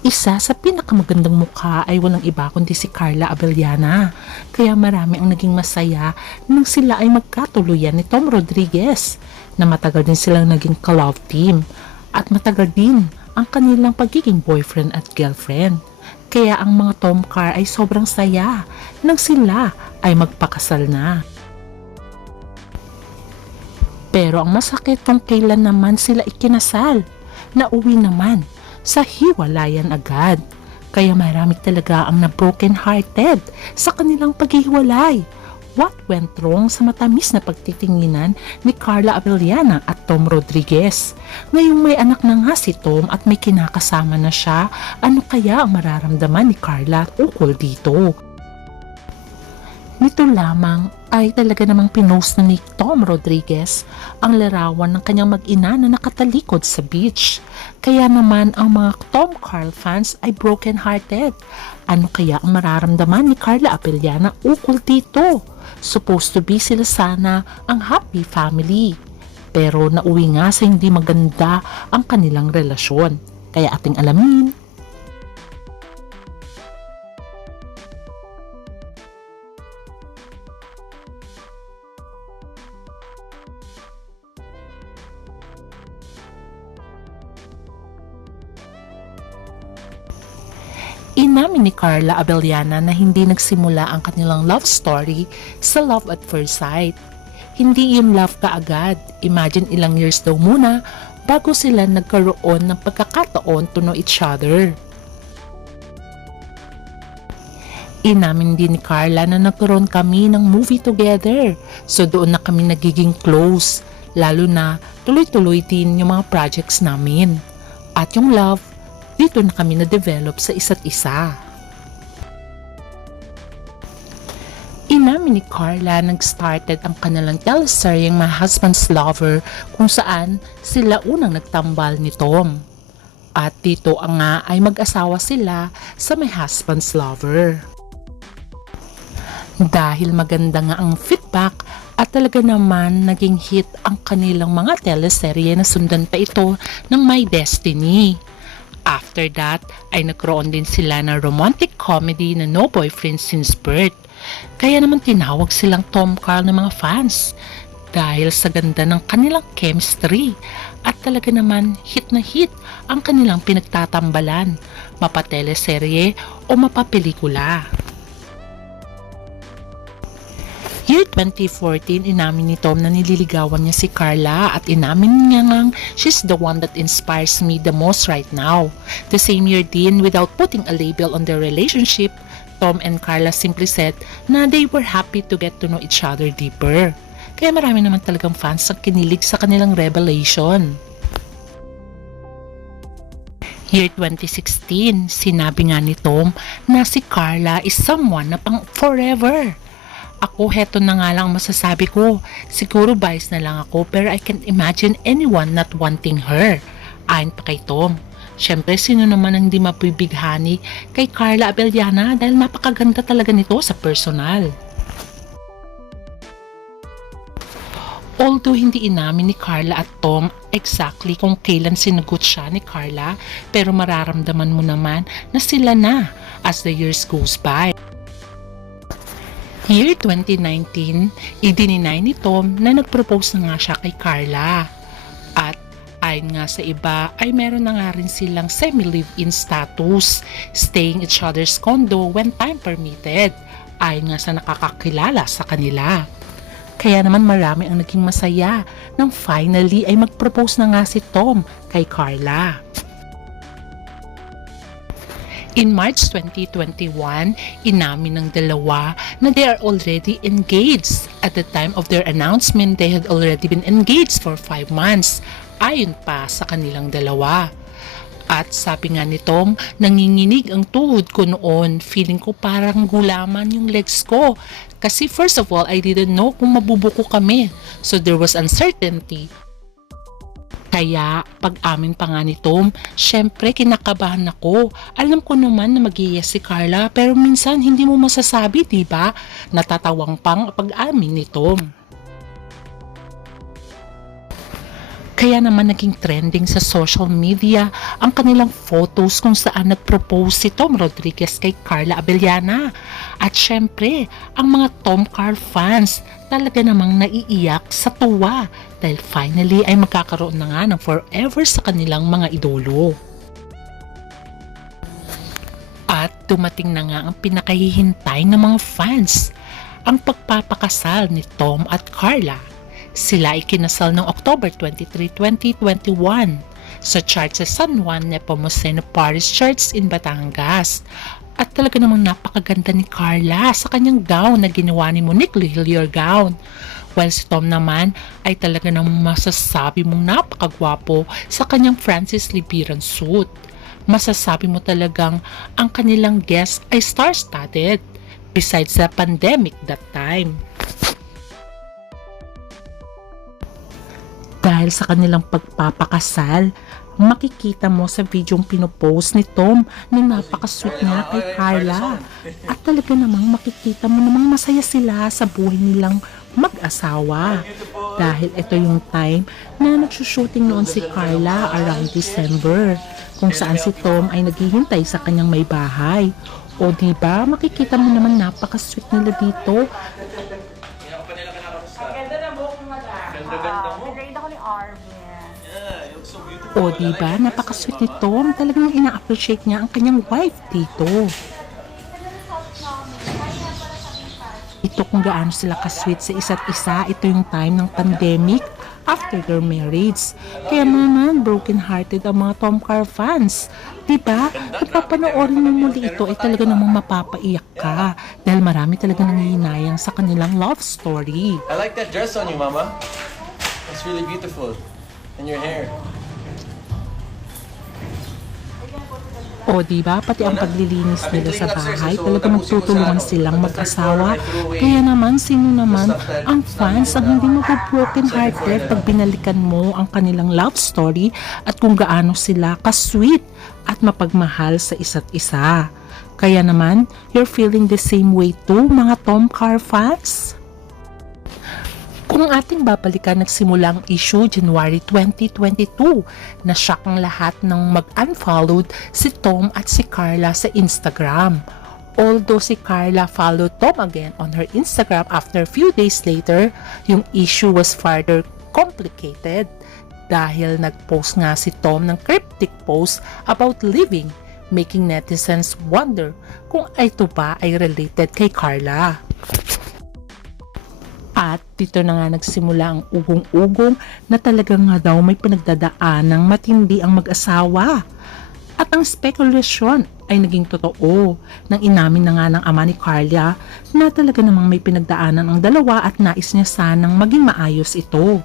Isa sa pinakamagandang mukha ay walang iba kundi si Carla Abellana. Kaya marami ang naging masaya nang sila ay magkatuluyan ni Tom Rodriguez na matagal din silang naging ka-love team at matagal din ang kanilang pagiging boyfriend at girlfriend. Kaya ang mga Tomcar ay sobrang saya nang sila ay magpakasal na. Pero ang masakit kung kailan naman sila ikinasal, nauwi naman sa hiwalayan agad. Kaya marami talaga ang na-broken hearted sa kanilang paghihiwalay. What went wrong sa matamis na pagtitinginan ni Carla Abellana at Tom Rodriguez? Ngayong may anak na nga si Tom at may kinakasama na siya, ano kaya ang mararamdaman ni Carla ukol dito? Nito lamang ay talaga namang pinost na ni Tom Rodriguez ang larawan ng kanyang mag-ina na nakatalikod sa beach. Kaya naman ang mga Tom Carl fans ay broken-hearted. Ano kaya ang mararamdaman ni Carla Abellana ukol dito? Supposed to be sila sana ang happy family. Pero nauwi nga sa hindi maganda ang kanilang relasyon. Kaya ating alamin. Inamin ni Carla Abellana na hindi nagsimula ang kanilang love story sa love at first sight. Hindi yung love kaagad. Imagine ilang years daw muna bago sila nagkaroon ng pagkakataon to know each other. Inamin din ni Carla na nagkaroon kami ng movie together. So doon na kami nagiging close. Lalo na tuloy-tuloy din yung mga projects namin. At yung love, dito na kami na-develop sa isa't isa. Inamin ni Carla nag-started ang kanilang teleseryeng My Husband's Lover kung saan sila unang nagtambal ni Tom. At dito nga ay mag-asawa sila sa My Husband's Lover. Dahil maganda nga ang feedback at talaga naman naging hit ang kanilang mga teleserye na sundan pa ito ng My Destiny. After that ay nagkaroon din sila ng romantic comedy na No Boyfriend Since Birth. Kaya naman tinawag silang Tom Carl ng mga fans dahil sa ganda ng kanilang chemistry at talaga naman hit na hit ang kanilang pinagtatambalan, mapateleserye o mapapelikula. Year 2014, inamin ni Tom na nililigawan niya si Carla at inamin niya ngang she's the one that inspires me the most right now. The same year din, without putting a label on their relationship, Tom and Carla simply said na they were happy to get to know each other deeper. Kaya marami naman talagang fans ang kinilig sa kanilang revelation. Year 2016, sinabi nga ni Tom na si Carla is someone na pang forever. Ako, heto na nga lang masasabi ko. Siguro bias na lang ako pero I can't imagine anyone not wanting her. Ayon pa kay Tom. Siyempre, sino naman ang hindi mapibighani kay Carla Abellana dahil napakaganda talaga nito sa personal. Although hindi inamin ni Carla at Tom exactly kung kailan sinagot siya ni Carla, pero mararamdaman mo naman na sila na as the years goes by. Year 2019, idininay ni Tom na nag-propose na nga siya kay Carla. At ayon nga sa iba ay meron na nga rin silang semi-live-in status, staying each other's condo when time permitted, ayon nga sa nakakakilala sa kanila. Kaya naman marami ang naging masaya nang finally ay mag-propose na nga si Tom kay Carla. In March 2021, inamin ng dalawa na they are already engaged. At the time of their announcement, they had already been engaged for 5 months, ayon pa sa kanilang dalawa. At sabi nga ni Tom, nanginginig ang tuhod ko noon, feeling ko parang gulaman yung legs ko. Kasi first of all, I didn't know kung mabubuko kami, so there was uncertainty. Kaya pag-amin pa nga ni Tom, syempre kinakabahan ako. Alam ko naman na mag-yes si Carla pero minsan hindi mo masasabi, diba? Natatawang pang pag-amin ni Tom. Kaya naman naging trending sa social media ang kanilang photos kung saan nag-propose si Tom Rodriguez kay Carla Abellana. At syempre, ang mga Tom Carl fans talaga namang naiiyak sa tuwa dahil finally ay magkakaroon na nga ng forever sa kanilang mga idolo. At dumating na nga ang pinakahihintay ng mga fans, ang pagpapakasal ni Tom at Carla. Sila ay kinasal noong October 23, 2021 sa church sa San Juan Nepomuceno Parish Church in Batangas. At talaga namang napakaganda ni Carla sa kanyang gown na ginawa ni Monique Lihilier gown. While si Tom naman ay talaga namang masasabi mong napakagwapo sa kanyang Francis Libiran suit. Masasabi mo talagang ang kanilang guest ay star-studded besides sa pandemic that time. Dahil sa kanilang pagpapakasal, makikita mo sa videong pinopost ni Tom na napakasweet niya kay Carla. At talaga namang makikita mo namang masaya sila sa buhay nilang mag-asawa. Dahil ito yung time na nagsushooting noon si Carla around December, kung saan si Tom ay naghihintay sa kanyang may bahay. O diba, makikita mo naman napakasweet nila dito. O diba, napakasweet ni Tom. Talagang ina-appreciate niya ang kanyang wife dito. Ito kung gaano sila kasweet sa isa't isa. Ito yung time ng pandemic after their marriage. Kaya naman, broken-hearted ang mga Tom Carl fans. Diba? Kung papanoorin mo muli ito, ay talaga namang mapapaiyak ka. Dahil marami talaga nangihinayang sa kanilang love story. I like that dress on you, Mama. It's really beautiful. And your hair. O diba, pati ang paglilinis nila sa bahay, talagang magtutulungan silang mag-asawa. Kaya naman, sino naman ang fans ang hindi mag-broken hearted pag binalikan mo ang kanilang love story at kung gaano sila ka-sweet at mapagmahal sa isa't isa. Kaya naman, you're feeling the same way too, mga Tom Carl fans? Kung ating babalikan, nagsimula ang issue January 2022 na shock ang lahat ng mag-unfollowed si Tom at si Carla sa Instagram. Although si Carla followed Tom again on her Instagram after a few days later, yung issue was further complicated dahil nag-post nga si Tom ng cryptic post about leaving, making netizens wonder kung ito ba ay related kay Carla. At dito na nga nagsimula ang ugong-ugong na talagang nga daw may pinagdadaanang matindi ang mag-asawa. At ang spekulasyon ay naging totoo nang inamin na nga ng ama ni Carla na talaga namang may pinagdaanan ang dalawa at nais niya sanang maging maayos ito.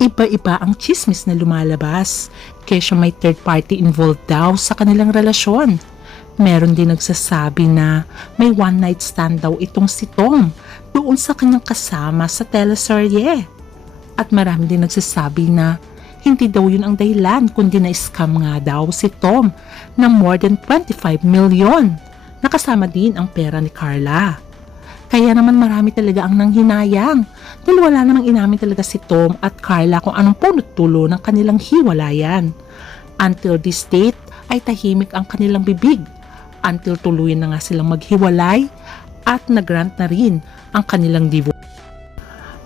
Iba-iba ang chismis na lumalabas, kaya may third party involved daw sa kanilang relasyon. Meron din nagsasabi na may one night stand daw itong si Tom doon sa kanyang kasama sa teleserye. At marami din nagsasabi na hindi daw yun ang dahilan kundi na-scam nga daw si Tom ng more than 25 million. Nakasama din ang pera ni Carla. Kaya naman marami talaga ang nanghinayang dahil wala namang inamin talaga si Tom at Carla kung anong punot dulo ng kanilang hiwalayan. Until this date ay tahimik ang kanilang bibig. Until tuluyan na nga silang maghiwalay at nagrant na rin ang kanilang divorce.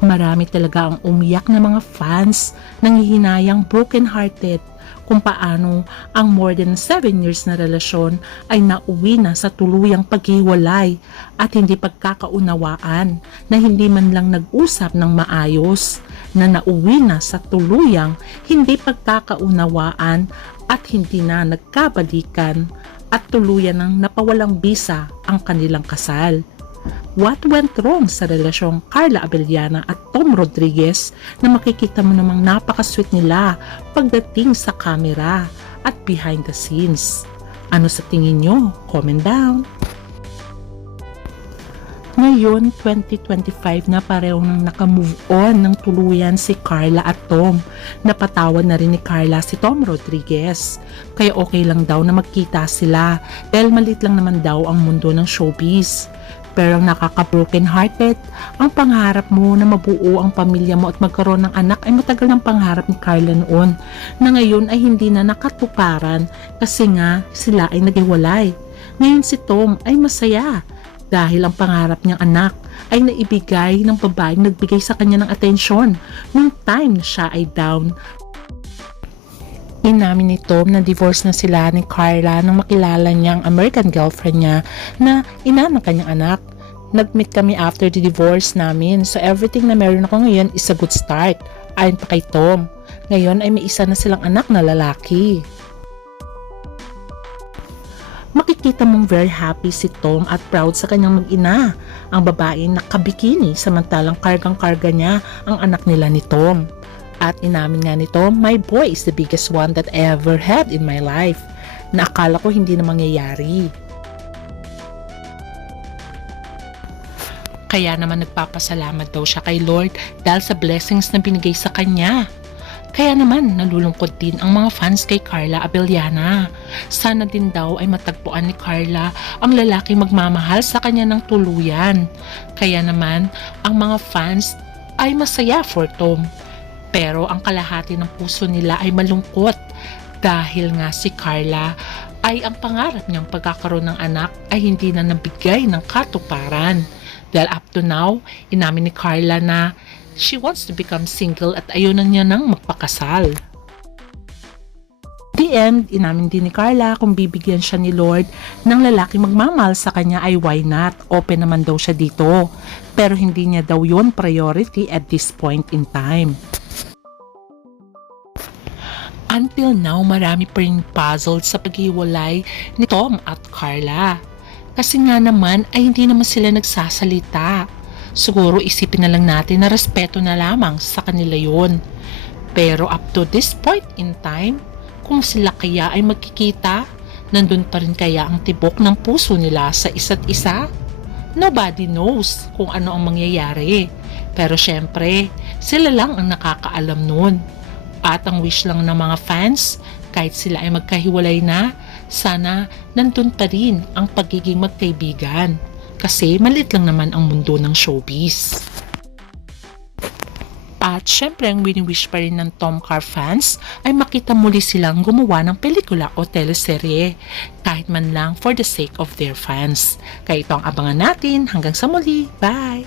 Marami talaga ang umiyak na mga fans nanghihinayang broken-hearted kung paano ang more than 7 years na relasyon ay nauwi na sa tuluyang paghiwalay at hindi pagkakaunawaan na hindi man lang nag-usap ng maayos, na nauwi na sa tuluyang hindi pagkakaunawaan at hindi na nagkabalikan at tuluyan ng napawalang bisa ang kanilang kasal. What went wrong sa relasyong Carla Abellana at Tom Rodriguez na makikita mo namang napakasweet nila pagdating sa camera at behind the scenes? Ano sa tingin nyo? Comment down! Ngayon, 2025 na pareho nang nakamove on ng tuluyan si Carla at Tom. Napatawad na rin ni Carla si Tom Rodriguez. Kaya okay lang daw na magkita sila dahil maliit lang naman daw ang mundo ng showbiz. Pero ang nakaka-broken hearted, ang pangarap mo na mabuo ang pamilya mo at magkaroon ng anak ay matagal ng pangarap ni Carla noon, na ngayon ay hindi na nakatuparan kasi nga sila ay naghiwalay. Ngayon si Tom ay masaya dahil ang pangarap niyang anak ay naibigay ng babaeng nagbigay sa kanya ng atensyon nung time na siya ay down. Inamin ni Tom na divorce na sila ni Carla nang makilala niya ang American girlfriend niya na ina ng kanyang anak. Nag-meet kami after the divorce namin, so everything na meron ako ngayon is a good start. Ayon pa kay Tom, ngayon ay may isa na silang anak na lalaki. Makikita mong very happy si Tom at proud sa kanyang mag-ina. Ang babae nakabikini samantalang kargang-karga niya ang anak nila ni Tom. At inamin nga ni Tom, my boy is the biggest one that I ever had in my life, na akala ko hindi na mangyayari. Kaya naman nagpapasalamat daw siya kay Lord dahil sa blessings na binigay sa kanya. Kaya naman nalulungkot din ang mga fans kay Carla Abellana. Sana din daw ay matagpuan ni Carla ang lalaking magmamahal sa kanya ng tuluyan. Kaya naman ang mga fans ay masaya for Tom. Pero ang kalahati ng puso nila ay malungkot dahil nga si Carla ay ang pangarap niyang pagkakaroon ng anak ay hindi na nabigay ng katuparan. Dahil up to now, inamin ni Carla na she wants to become single at ayaw na niya nang magpakasal. The end, inamin din ni Carla kung bibigyan siya ni Lord ng lalaki magmamahal sa kanya ay why not, open naman daw siya dito. Pero hindi niya daw yun priority at this point in time. Until now, marami pa rin puzzled sa paghiwalay ni Tom at Carla. Kasi nga naman ay hindi naman sila nagsasalita. Siguro isipin na lang natin na respeto na lamang sa kanila yon. Pero up to this point in time, kung sila kaya ay magkikita, nandun pa rin kaya ang tibok ng puso nila sa isa't isa? Nobody knows kung ano ang mangyayari. Pero syempre, sila lang ang nakakaalam nun. At ang wish lang ng mga fans, kahit sila ay magkahiwalay na, sana nandun pa rin ang pagiging magkaibigan. Kasi maliit lang naman ang mundo ng showbiz. At syempre ang wini-wish pa rin ng Tom Carr fans ay makita muli silang gumawa ng pelikula o teleserye, kahit man lang for the sake of their fans. Kaya ito ang abangan natin. Hanggang sa muli. Bye!